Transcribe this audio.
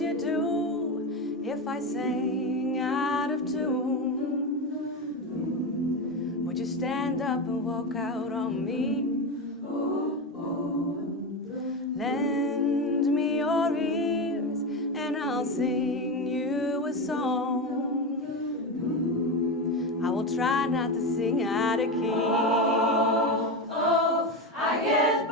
would you do if I sang out of tune? Would you stand up and walk out on me? Lend me your ears and I'll sing you a song. I will try not to sing out of key. I get